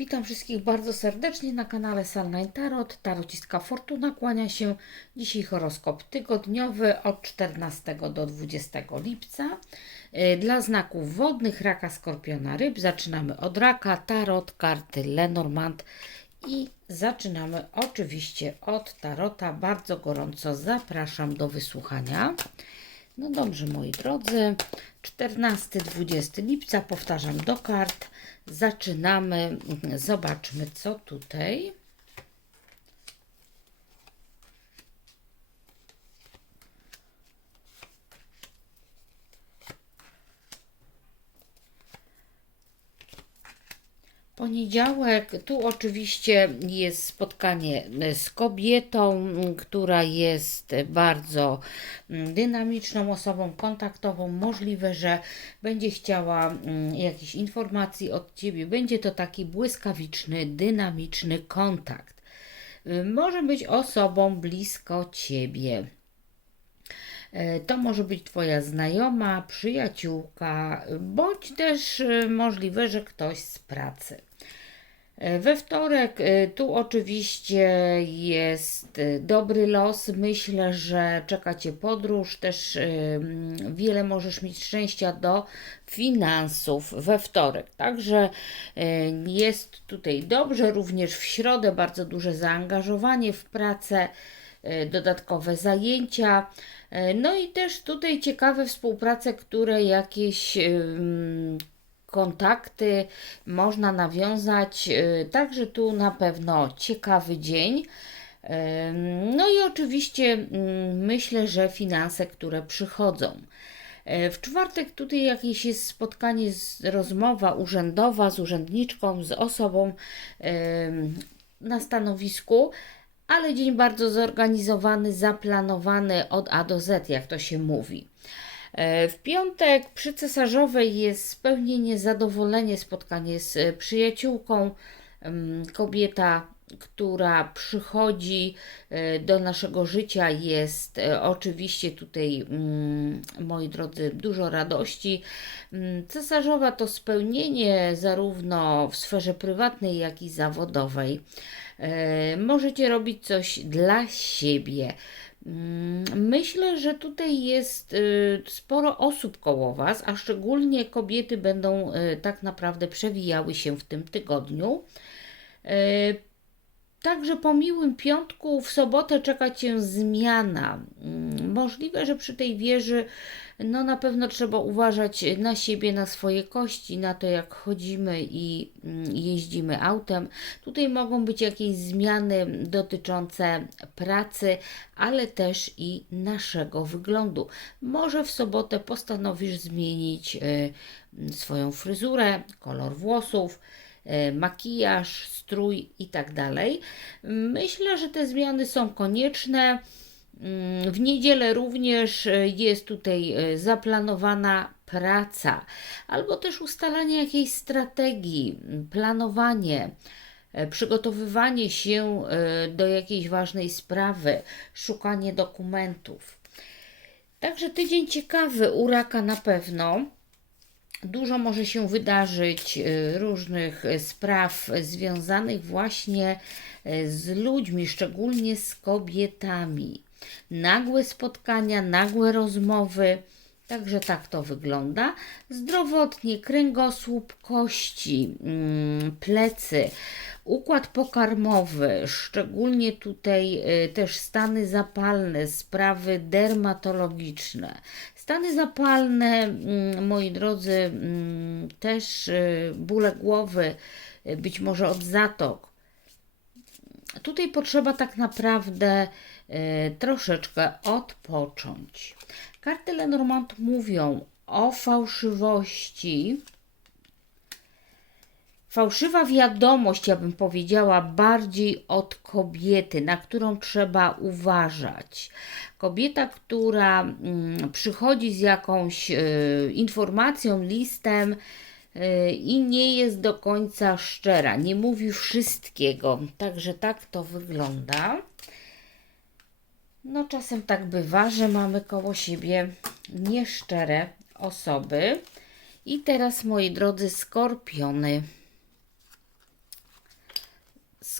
Witam wszystkich bardzo serdecznie na kanale Sunline Tarot. Tarociska Fortuna kłania się. Dzisiaj horoskop tygodniowy od 14 do 20 lipca. Yy, Dla znaków wodnych, raka, skorpiona, ryb. Zaczynamy od raka, tarot, karty Lenormand i zaczynamy oczywiście od tarota. Bardzo gorąco zapraszam do wysłuchania. No dobrze, moi drodzy. 14-20 lipca, powtarzam do kart. Zaczynamy. Zobaczmy, co tutaj. Poniedziałek, tu oczywiście jest spotkanie z kobietą, która jest bardzo dynamiczną osobą, kontaktową. Możliwe, że będzie chciała jakichś informacji od ciebie. Będzie to taki błyskawiczny, dynamiczny kontakt. Y, Może być osobą blisko ciebie. E, To może być Twoja znajoma, przyjaciółka, bądź też e, możliwe, że ktoś z pracy. We wtorek e, tu oczywiście jest e, dobry los. Myślę, że czeka Cię podróż. Też mm, wiele możesz mieć szczęścia do finansów we wtorek. Także jest tutaj dobrze. Również w środę bardzo duże zaangażowanie w pracę dodatkowe zajęcia. No i też tutaj ciekawe współprace, które jakieś kontakty można nawiązać. e, Także tu na pewno ciekawy dzień. Ym, No i oczywiście ym, myślę, że finanse, które przychodzą. E, W czwartek tutaj jakieś jest spotkanie, rozmowa urzędowa z urzędniczką, z osobą na stanowisku, ale dzień bardzo zorganizowany, zaplanowany od A do Z, jak to się mówi. E, W piątek przy cesarzowej jest spełnienie, zadowolenie, spotkanie z e, przyjaciółką, kobieta, która przychodzi e, do naszego życia, jest oczywiście tutaj, mm, moi drodzy, dużo radości. Mm, Cesarzowa to spełnienie zarówno w sferze prywatnej, jak i zawodowej. Możecie robić coś dla siebie. Mm, Myślę, że tutaj jest y, sporo osób koło Was, a szczególnie kobiety będą y, tak naprawdę przewijały się w tym tygodniu. Także po miłym piątku w sobotę czeka Cię zmiana. Mm, Możliwe, że przy tej wieży no na pewno trzeba uważać na siebie, na swoje kości, na to jak chodzimy i mm, jeździmy autem. Tutaj mogą być jakieś zmiany dotyczące pracy, ale też i naszego wyglądu. Może w sobotę postanowisz zmienić y, swoją fryzurę, kolor włosów makijaż, strój i tak. Myślę, że te zmiany są konieczne. Mm, W niedzielę również e, jest tutaj e, zaplanowana praca, albo też ustalanie jakiejś strategii, planowanie, e, przygotowywanie się e, do jakiejś ważnej sprawy, szukanie dokumentów. Także tydzień ciekawy u raka na pewno. Dużo może się wydarzyć y, różnych y, spraw związanych właśnie y, z ludźmi, szczególnie z kobietami. Nagłe spotkania, nagłe rozmowy. Także tak to wygląda. Zdrowotnie, kręgosłup, kości, mm, plecy, układ pokarmowy, szczególnie tutaj też stany zapalne, sprawy dermatologiczne. Stany zapalne, mm, moi drodzy, mm, też y, bóle głowy, y, być może od zatok. Tutaj potrzeba tak naprawdę y, troszeczkę odpocząć. Karty Lenormand mówią o fałszywości. Fałszywa wiadomość, ja bym powiedziała, bardziej od kobiety, na którą trzeba uważać. Kobieta, która mm, przychodzi z jakąś y, informacją, listem y, i nie jest do końca szczera, nie mówi wszystkiego. Także tak to wygląda. No, czasem tak bywa, że mamy koło siebie nieszczere osoby. I teraz, moi drodzy, skorpiony.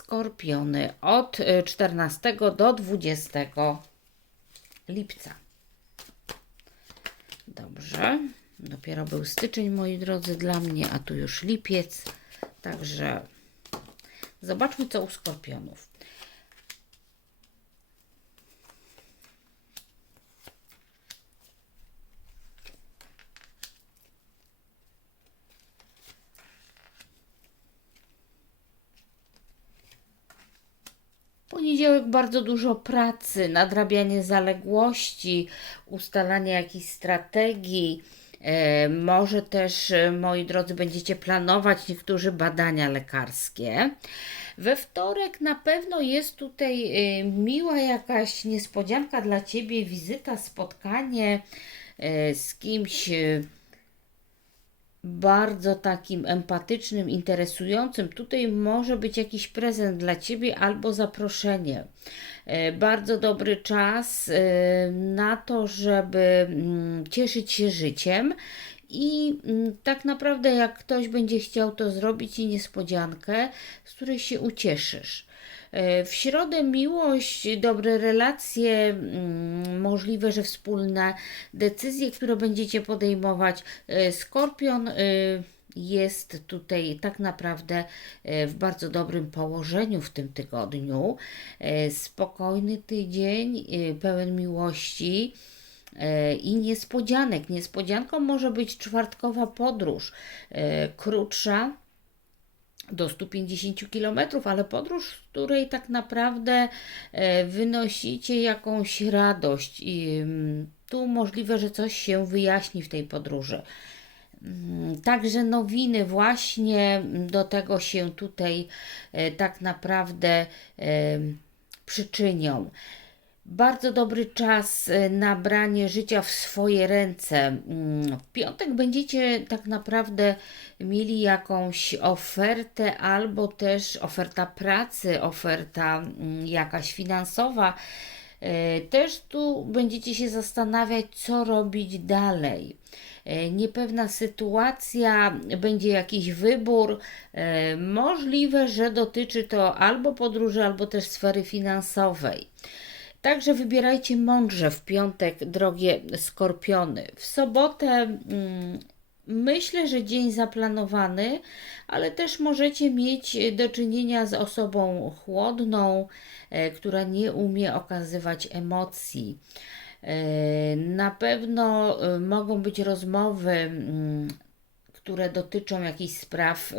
Skorpiony od y, 14 do 20 lipca. Dobrze. Dopiero był styczeń, moi drodzy, dla mnie, a tu już lipiec. Także zobaczmy, co u skorpionów. Poniedziałek bardzo dużo pracy, nadrabianie zaległości, ustalanie jakichś strategii. E, może też, e, moi drodzy, będziecie planować niektórzy badania lekarskie. We wtorek na pewno jest tutaj e, miła jakaś niespodzianka dla Ciebie, wizyta, spotkanie z kimś. Bardzo takim empatycznym, interesującym. Tutaj może być jakiś prezent dla Ciebie albo zaproszenie. E, Bardzo dobry czas e, na to, żeby mm, cieszyć się życiem. I mm, tak naprawdę, jak ktoś będzie chciał to zrobić i niespodziankę, z której się ucieszysz. E, W środę miłość, dobre relacje, mm, możliwe, że wspólne decyzje, które będziecie podejmować. E, Skorpion e, jest tutaj tak naprawdę w bardzo dobrym położeniu w tym tygodniu. Spokojny tydzień, pełen miłości i niespodzianek. Niespodzianką może być czwartkowa podróż, e, krótsza do 150 km, ale podróż, w której tak naprawdę e, wynosicie jakąś radość i mm, tu możliwe, że coś się wyjaśni w tej podróży. Mm, Także nowiny właśnie do tego się tutaj e, tak naprawdę e, przyczynią. Bardzo dobry czas e, na branie życia w swoje ręce. Mm, W piątek będziecie tak naprawdę mieli jakąś ofertę, albo też oferta pracy, oferta mm, jakaś finansowa. E, Też tu będziecie się zastanawiać, co robić dalej. E, Niepewna sytuacja, będzie jakiś wybór. Możliwe, że dotyczy to albo podróży, albo też sfery finansowej. Także wybierajcie mądrze w piątek, drogie skorpiony. W sobotę mm, myślę, że dzień zaplanowany, ale też możecie mieć do czynienia z osobą chłodną, e, która nie umie okazywać emocji. E, Na pewno e, mogą być rozmowy, mm, które dotyczą jakichś spraw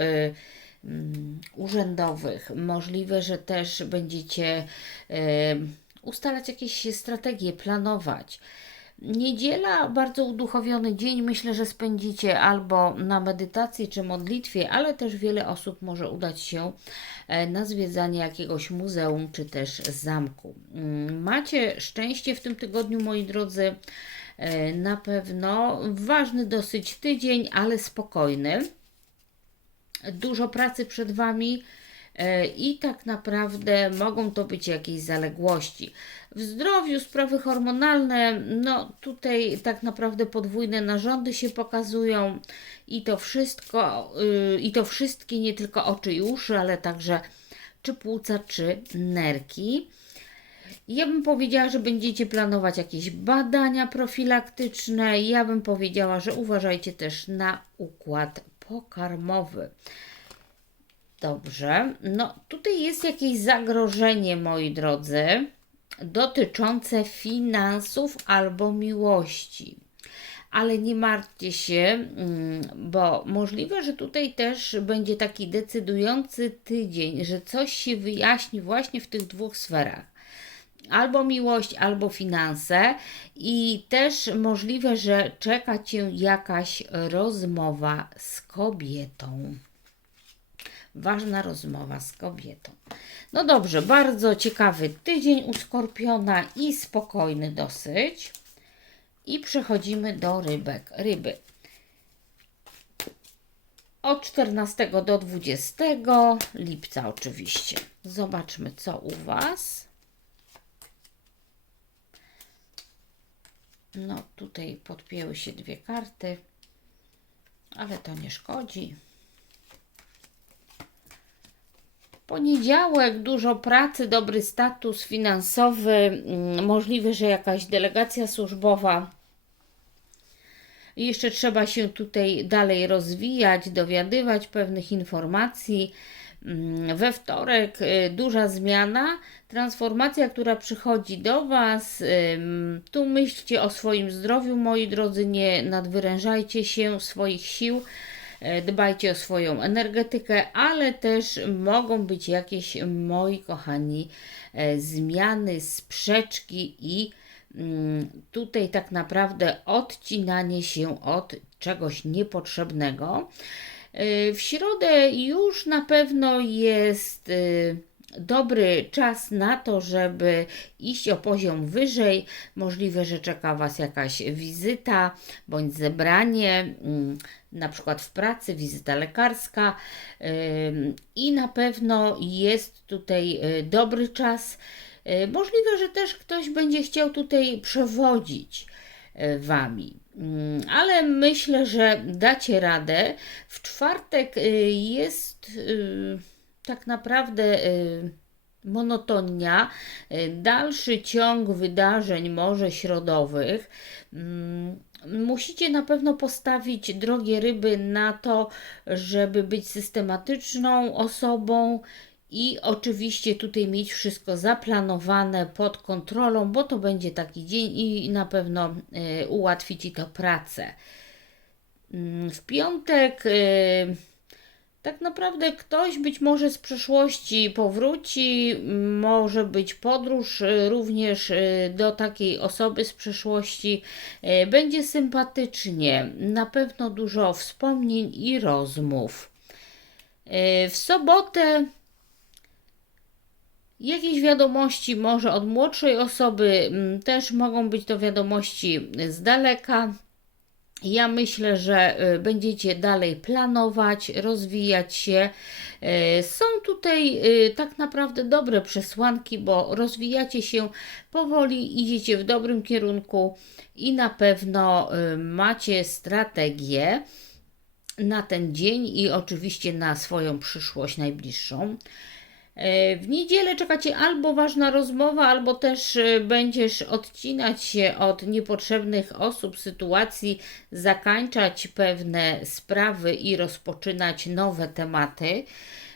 mm, urzędowych. Możliwe, że też będziecie ustalać jakieś strategie, planować. Niedziela, bardzo uduchowiony dzień, myślę, że spędzicie albo na medytacji czy modlitwie, ale też wiele osób może udać się e, na zwiedzanie jakiegoś muzeum czy też zamku. Mm, Macie szczęście w tym tygodniu, moi drodzy, e, na pewno. Ważny dosyć tydzień, ale spokojny. Dużo pracy przed Wami. E, I tak naprawdę mogą to być jakieś zaległości. W zdrowiu sprawy hormonalne, no tutaj tak naprawdę podwójne narządy się pokazują i to wszystko, y, i to wszystkie, nie tylko oczy i uszy, ale także czy płuca, czy nerki. Ja bym powiedziała, że będziecie planować jakieś badania profilaktyczne. Ja bym powiedziała, że uważajcie też na układ pokarmowy. Dobrze. No tutaj jest jakieś zagrożenie, moi drodzy, dotyczące finansów albo miłości. Ale nie martwcie się, mm, bo możliwe, że tutaj też będzie taki decydujący tydzień, że coś się wyjaśni właśnie w tych dwóch sferach albo miłość, albo finanse, i też możliwe, że czeka Cię jakaś rozmowa z kobietą. Ważna rozmowa z kobietą. No dobrze, bardzo ciekawy tydzień u Skorpiona i spokojny dosyć. I przechodzimy do rybek. Ryby. Od 14 do 20 lipca oczywiście. Zobaczmy co u Was. No tutaj podpięły się dwie karty, ale to nie szkodzi. Poniedziałek dużo pracy, dobry status finansowy, mm, możliwe, że jakaś delegacja służbowa. Jeszcze trzeba się tutaj dalej rozwijać, dowiadywać pewnych informacji. Mm, We wtorek y, duża zmiana, transformacja, która przychodzi do Was. Tu myślcie o swoim zdrowiu, moi drodzy, nie nadwyrężajcie się swoich sił, dbajcie o swoją energetykę, ale też mogą być jakieś, moi kochani, e, zmiany, sprzeczki i mm, tutaj tak naprawdę odcinanie się od czegoś niepotrzebnego. Y, W środę już na pewno jest dobry czas na to, żeby iść o poziom wyżej. Możliwe, że czeka Was jakaś wizyta bądź zebranie, mm, na przykład w pracy, wizyta lekarska. I na pewno jest tutaj y, dobry czas. Y, Możliwe, że też ktoś będzie chciał tutaj przewodzić y, Wami. Mm, Ale myślę, że dacie radę. W czwartek jest tak naprawdę y, monotonia, y, dalszy ciąg wydarzeń, może środowych. Mm, Musicie na pewno postawić, drogie ryby, na to, żeby być systematyczną osobą i oczywiście tutaj mieć wszystko zaplanowane pod kontrolą, bo to będzie taki dzień i na pewno y, ułatwi Ci to pracę. Mm, W piątek tak naprawdę ktoś być może z przeszłości powróci, może być podróż y, również y, do takiej osoby z przeszłości. Y, Będzie sympatycznie, na pewno dużo wspomnień i rozmów. W sobotę Jakieś wiadomości może od młodszej osoby, mm, też mogą być to wiadomości z daleka. Ja myślę, że y, będziecie dalej planować, rozwijać się. Y, Są tutaj y, tak naprawdę dobre przesłanki, bo rozwijacie się powoli, idziecie w dobrym kierunku i na pewno macie strategię na ten dzień i oczywiście na swoją przyszłość najbliższą. E, W niedzielę czeka Cię albo ważna rozmowa, albo też e, będziesz odcinać się od niepotrzebnych osób, sytuacji, zakańczać pewne sprawy i rozpoczynać nowe tematy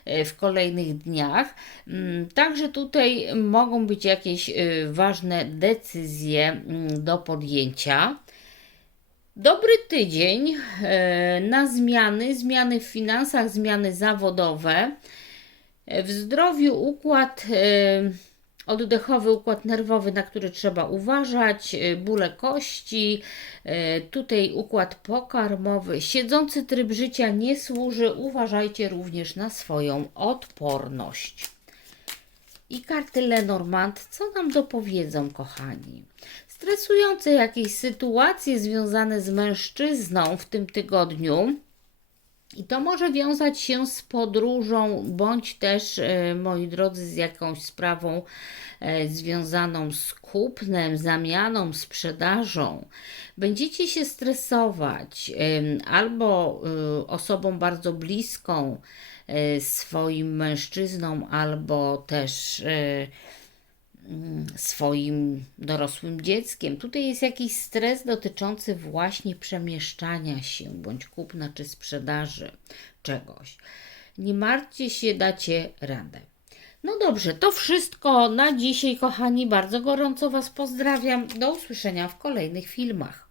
e, w kolejnych dniach. Mm, Także tutaj mogą być jakieś ważne decyzje mm, do podjęcia. Dobry tydzień na zmiany, zmiany w finansach, zmiany zawodowe. W zdrowiu układ e, oddechowy, układ nerwowy, na który trzeba uważać, e, bóle kości, e, tutaj układ pokarmowy. Siedzący tryb życia nie służy, uważajcie również na swoją odporność. I karty Lenormand, co nam dopowiedzą, kochani? Stresujące jakieś sytuacje związane z mężczyzną w tym tygodniu. I to może wiązać się z podróżą, bądź też, e, moi drodzy, z jakąś sprawą e, związaną z kupnem, zamianą, sprzedażą. Będziecie się stresować albo y, osobą bardzo bliską e, swoim mężczyzną, albo też swoim dorosłym dzieckiem. Tutaj jest jakiś stres dotyczący właśnie przemieszczania się, bądź kupna czy sprzedaży czegoś. Nie martwcie się, dacie radę. No dobrze, to wszystko na dzisiaj, kochani. Bardzo gorąco Was pozdrawiam. Do usłyszenia w kolejnych filmach.